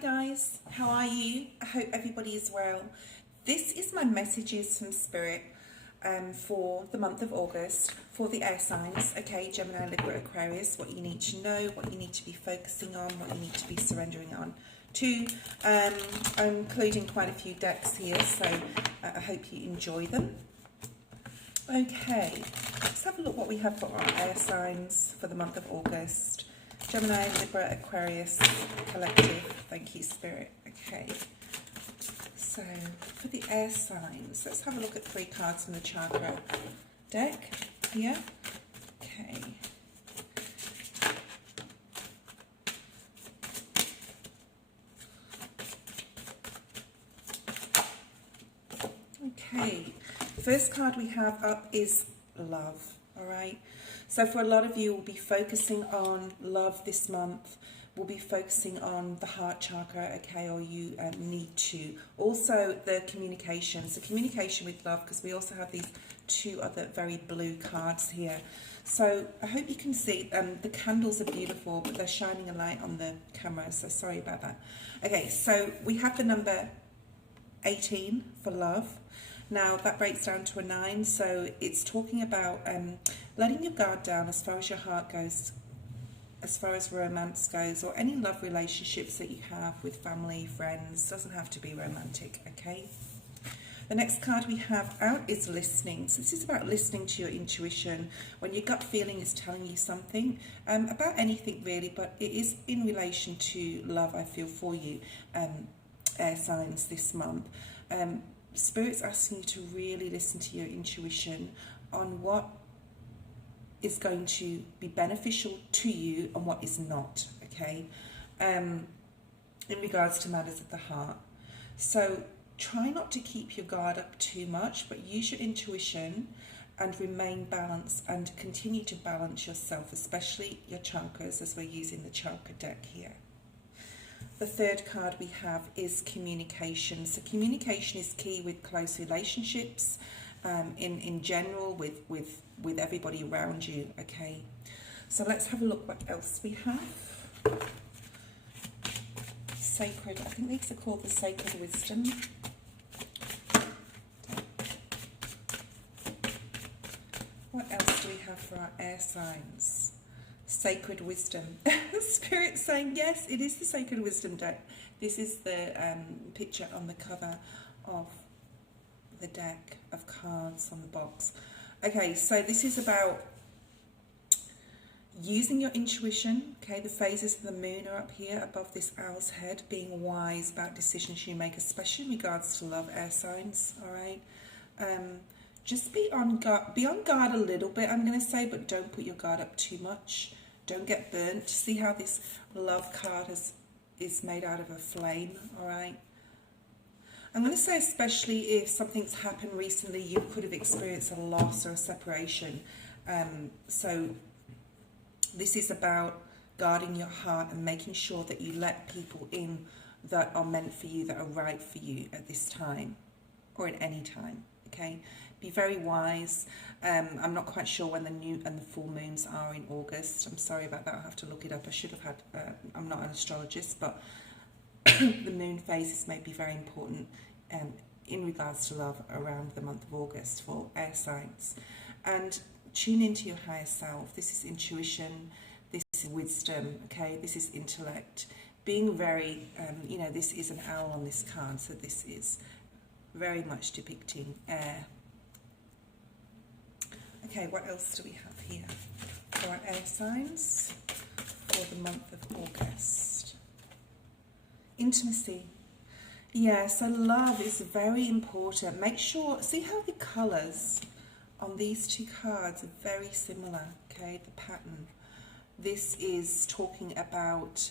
guys, how are you? I hope everybody is well. This is my messages from Spirit for the month of August for the air signs, okay, Gemini, Libra, Aquarius, what you need to know, what you need to be focusing on, what you need to be surrendering on to. I'm including quite a few decks here, so I hope you enjoy them. Okay, let's have a look what we have for our air signs for the month of August. Gemini, Libra, Aquarius, Collective. Thank you, Spirit. Okay. So, for the air signs, let's have a look at 3 cards from the chakra deck here. Okay. Okay. The first card we have up is love. All right. So for a lot of you, we'll be focusing on love this month. We'll be focusing on the heart chakra, okay, or you need to. Also, the communication. So communication with love, because we also have these 2 other very blue cards here. So I hope you can see, the candles are beautiful, but they're shining a light on the camera, so sorry about that. Okay, so we have the number 18 for love. Now that breaks down to a 9, so it's talking about letting your guard down as far as your heart goes, as far as romance goes, or any love relationships that you have with family, friends. Doesn't have to be romantic, okay? The next card we have out is listening. So this is about listening to your intuition, when your gut feeling is telling you something about anything really, but it is in relation to love, I feel, for you, air signs this month. Spirit's asking you to really listen to your intuition on what is going to be beneficial to you and what is not, okay, in regards to matters of the heart. So try not to keep your guard up too much, but use your intuition and remain balanced and continue to balance yourself, especially your chakras, as we're using the chakra deck here. The third card we have is communication. So communication is key with close relationships, in general, with everybody around you, okay? So let's have a look what else we have. Sacred, I think these are called the Sacred Wisdom. What else do we have for our air signs? Sacred Wisdom. The Spirit's saying yes, it is the Sacred Wisdom deck. This is the picture on the cover of the deck of cards on the box. Okay, so this is about using your intuition. Okay, the phases of the moon are up here above this owl's head, being wise about decisions you make, especially in regards to love, air signs. All right. Just be on guard a little bit, I'm going to say, but don't put your guard up too much. Don't get burnt. See how this love card is made out of a flame, all right? I'm going to say especially if something's happened recently, you could have experienced a loss or a separation. So this is about guarding your heart and making sure that you let people in that are meant for you, that are right for you at this time or at any time, okay? Be very wise. I'm not quite sure when the new and the full moons are in August. I'm sorry about that. I'll have to look it up. I should have had, I'm not an astrologist, but the moon phases may be very important in regards to love around the month of August for air signs. And tune into your higher self. This is intuition. This is wisdom, okay? This is intellect. Being very, you know, this is an owl on this card, so this is very much depicting air. Okay, what else do we have here for our air signs for the month of August? Intimacy. Yeah, so love is very important. Make sure, see how the colours on these 2 cards are very similar, okay, the pattern. This is talking about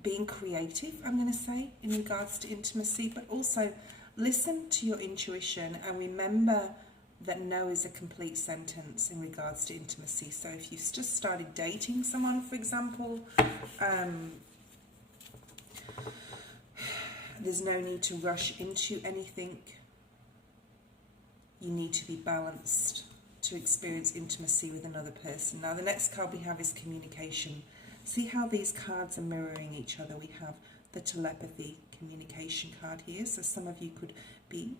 being creative, I'm going to say, in regards to intimacy, but also listen to your intuition and remember that no is a complete sentence in regards to intimacy. So if you've just started dating someone, for example, there's no need to rush into anything. You need to be balanced to experience intimacy with another person. Now the next card we have is communication. See how these cards are mirroring each other? We have the telepathy communication card here. So some of you could be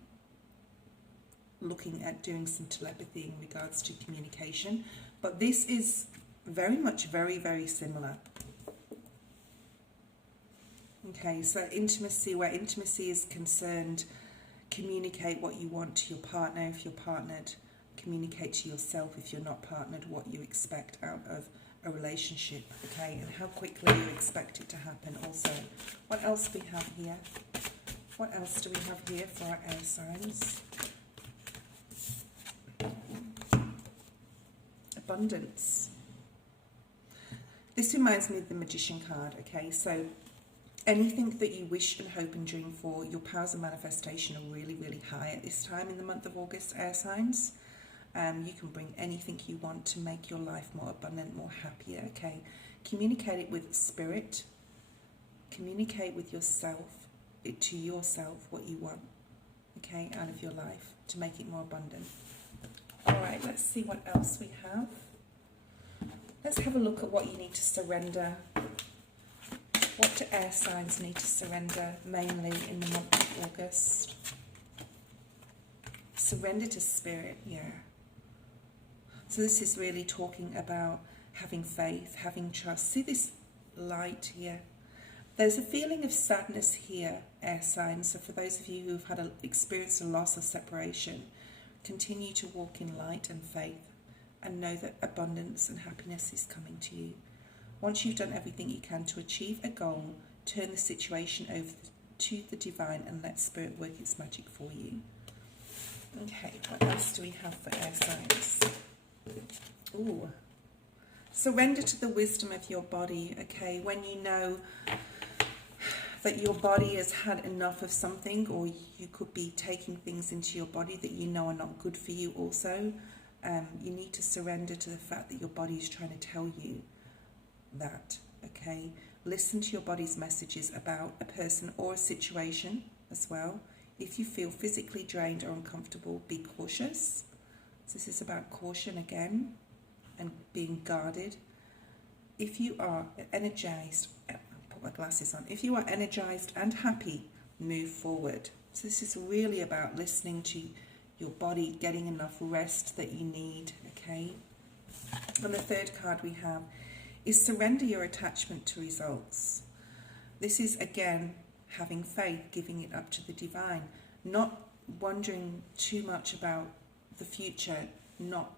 looking at doing some telepathy in regards to communication. But this is very much very similar. Okay, so intimacy, where intimacy is concerned, communicate what you want to your partner if you're partnered. Communicate to yourself if you're not partnered what you expect out of a relationship, okay, and how quickly you expect it to happen also. What else do we have here? What else do we have here for our air signs? Abundance. This reminds me of the Magician card, okay, so anything that you wish and hope and dream for, your powers of manifestation are really high at this time in the month of August, air signs. You can bring anything you want to make your life more abundant, more happier, okay? Communicate it with spirit. Communicate with yourself, to yourself, what you want, okay, out of your life to make it more abundant. All right, let's see what else we have. Let's have a look at what you need to surrender. What do air signs need to surrender, mainly in the month of August? Surrender to spirit, yeah. So this is really talking about having faith, having trust. See this light here? There's a feeling of sadness here, air signs. So for those of you who've had experienced a loss or separation, continue to walk in light and faith and know that abundance and happiness is coming to you. Once you've done everything you can to achieve a goal, turn the situation over to the divine and let spirit work its magic for you. Okay, what else do we have for air signs? Ooh. Surrender to the wisdom of your body, okay? When you know that your body has had enough of something, or you could be taking things into your body that you know are not good for you also, you need to surrender to the fact that your body is trying to tell you that, okay? Listen to your body's messages about a person or a situation as well. If you feel physically drained or uncomfortable, be cautious. So this is about caution again and being guarded. If you are energized, I'll put my glasses on. If you are energized and happy, move forward. So this is really about listening to your body, getting enough rest that you need, okay? And the third card we have is surrender your attachment to results. This is, again, having faith, giving it up to the divine, not wondering too much about the future, not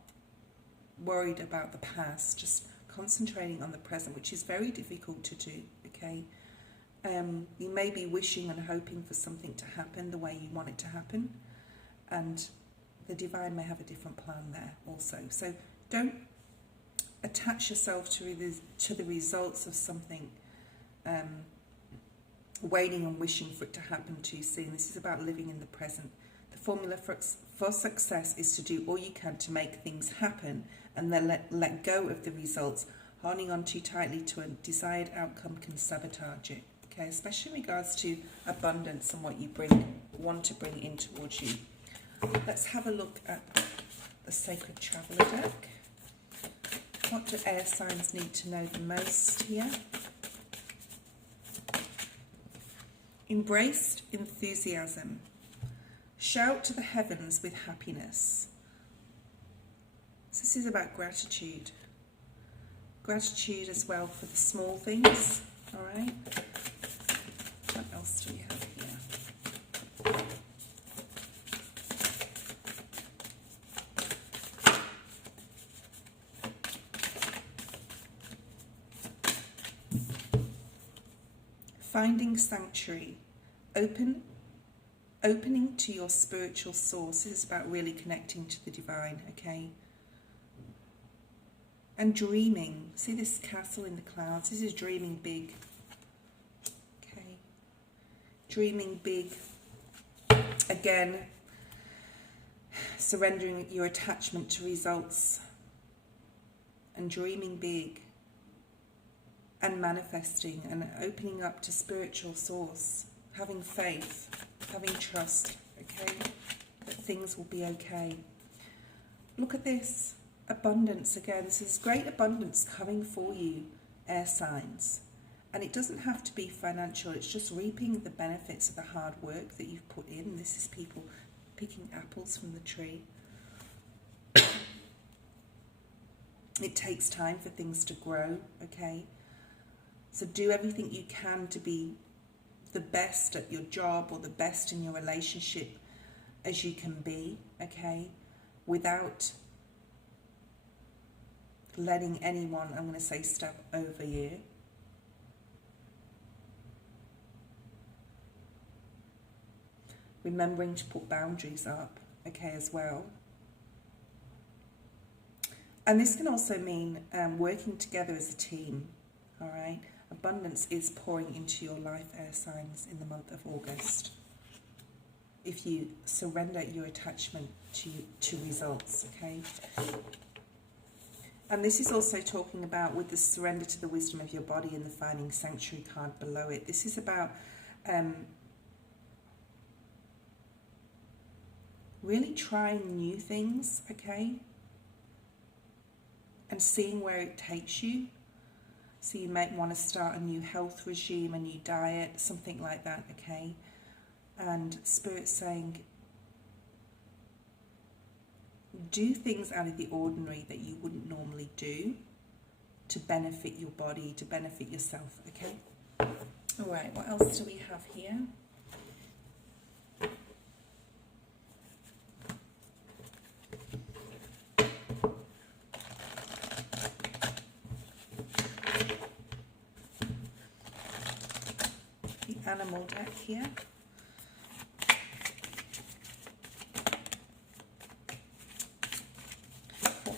worried about the past, just concentrating on the present, which is very difficult to do, okay? You may be wishing and hoping for something to happen the way you want it to happen, and the divine may have a different plan there also. So don't attach yourself to the results of something, waiting and wishing for it to happen too soon. This is about living in the present. The formula for success is to do all you can to make things happen and then let go of the results. Holding on too tightly to a desired outcome can sabotage it, okay? Especially in regards to abundance and what you want to bring in towards you. Let's have a look at the Sacred Traveler deck. What do air signs need to know the most here? Embraced enthusiasm. Shout to the heavens with happiness. So this is about gratitude. Gratitude as well for the small things, all right? What else do we have here? Finding sanctuary. Opening to your spiritual source. This is about really connecting to the divine, okay? And dreaming. See this castle in the clouds? This is dreaming big. Okay. Dreaming big. Again, surrendering your attachment to results. And dreaming big. And manifesting and opening up to spiritual source. Having faith. Having trust. Okay? That things will be okay. Look at this. Abundance again. This is great abundance coming for you. air signs. And it doesn't have to be financial, it's just reaping the benefits of the hard work that you've put in. This is people picking apples from the tree. It takes time for things to grow, okay? So do everything you can to be the best at your job or the best in your relationship as you can be, okay? Without letting anyone, I'm going to say, step over you. Remembering to put boundaries up, okay, as well. And this can also mean working together as a team, all right? Abundance is pouring into your life, air signs, in the month of August. If you surrender your attachment to results, okay? And this is also talking about with the surrender to the wisdom of your body and the finding sanctuary card below it. This is about really trying new things, okay? And seeing where it takes you. So you might want to start a new health regime, a new diet, something like that, okay? And Spirit saying, do things out of the ordinary that you wouldn't normally do to benefit your body, to benefit yourself, okay? All right, what else do we have here? The animal deck here.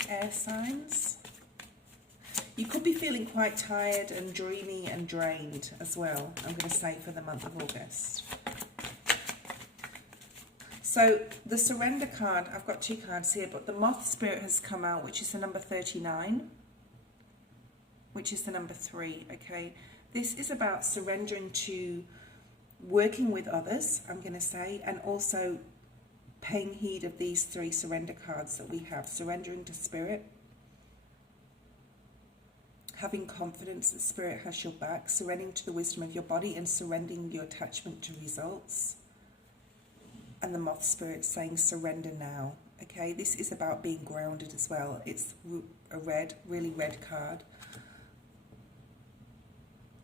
Air signs. You could be feeling quite tired and dreamy and drained as well, I'm going to say, for the month of August. So the surrender card, I've got two cards here, but the moth spirit has come out, which is the number 39, which is the number 3, okay? This is about surrendering to working with others, I'm going to say, and also paying heed of these 3 surrender cards that we have. Surrendering to Spirit, having confidence that Spirit has your back, surrendering to the wisdom of your body, and surrendering your attachment to results. And the moth spirit saying surrender now, okay? This is about being grounded as well. It's a red, really red card.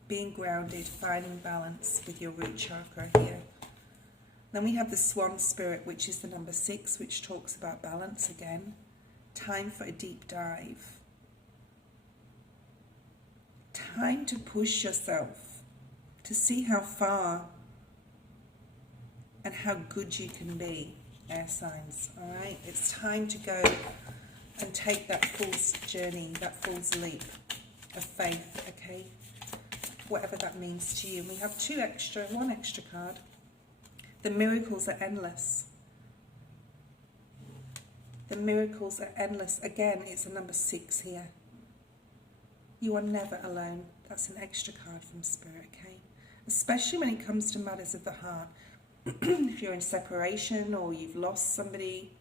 Being grounded, finding balance with your root chakra here. Then we have the swan spirit, which is the number 6, which talks about balance again. Time for a deep dive. Time to push yourself, to see how far and how good you can be, air signs, all right? It's time to go and take that fool's journey, that fool's leap of faith, okay? Whatever that means to you. And we have one extra card. The miracles are endless. The miracles are endless. Again, it's a number 6 here. You are never alone. That's an extra card from Spirit, okay? Especially when it comes to matters of the heart. If you're in separation or you've lost somebody,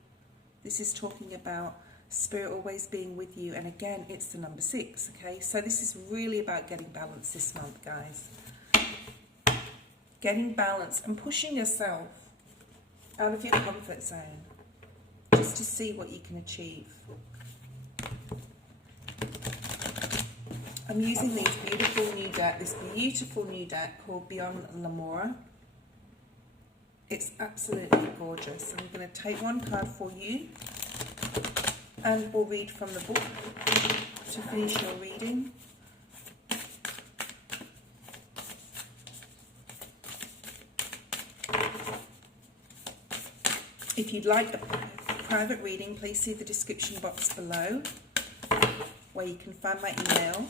this is talking about Spirit always being with you. And again, it's the number 6, okay? So this is really about getting balance this month, guys. Getting balance and pushing yourself out of your comfort zone just to see what you can achieve. I'm using this beautiful new deck called Beyond Lamora. It's absolutely gorgeous. I'm going to take one card for you and we'll read from the book to finish your reading. If you'd like a private reading, please see the description box below where you can find my email.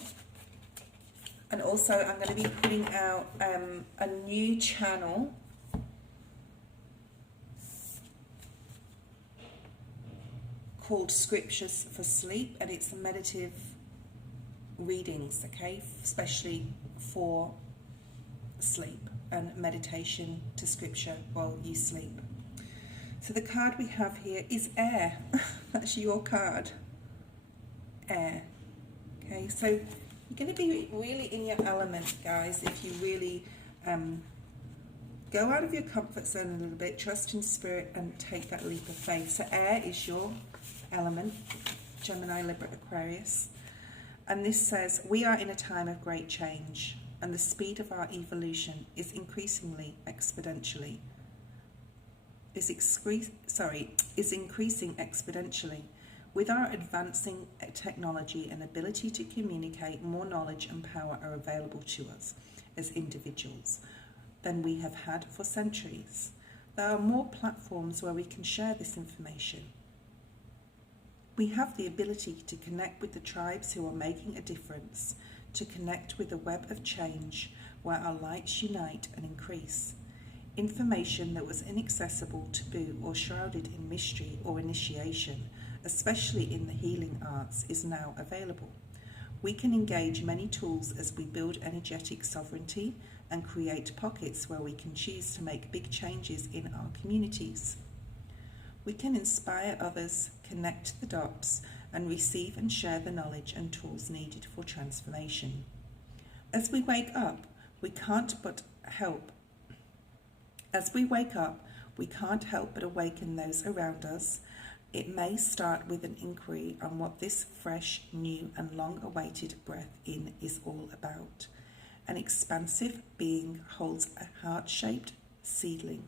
And also I'm going to be putting out a new channel called Scriptures for Sleep, and it's meditative readings, okay, especially for sleep and meditation to scripture while you sleep. So the card we have here is Air. That's your card. Air. Okay, so You're going to be really in your element, guys, if you really go out of your comfort zone a little bit, trust in spirit, and take that leap of faith. So air is your element, Gemini, Libra, Aquarius. And this says, we are in a time of great change, and the speed of our evolution is increasing exponentially. With our advancing technology and ability to communicate, more knowledge and power are available to us as individuals than we have had for centuries. There are more platforms where we can share this information. We have the ability to connect with the tribes who are making a difference, to connect with a web of change where our lights unite and increase. Information that was inaccessible, taboo, or shrouded in mystery or initiation, especially in the healing arts, is now available. We can engage many tools as we build energetic sovereignty and create pockets where we can choose to make big changes in our communities. We can inspire others, connect the dots, and receive and share the knowledge and tools needed for transformation. As we wake up, we can't help but awaken those around us. It may start with an inquiry on what this fresh, new, and long-awaited breath in is all about. An expansive being holds a heart-shaped seedling.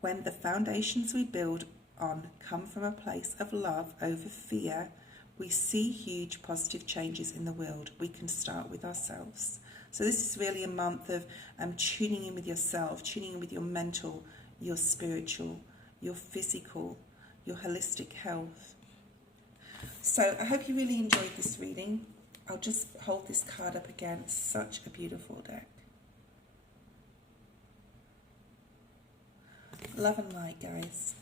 When the foundations we build on come from a place of love over fear, we see huge positive changes in the world. We can start with ourselves. So this is really a month of tuning in with yourself, tuning in with your mental, your spiritual, your physical, your holistic health. So I hope you really enjoyed this reading. I'll just hold this card up again. It's such a beautiful deck. Love and light, guys.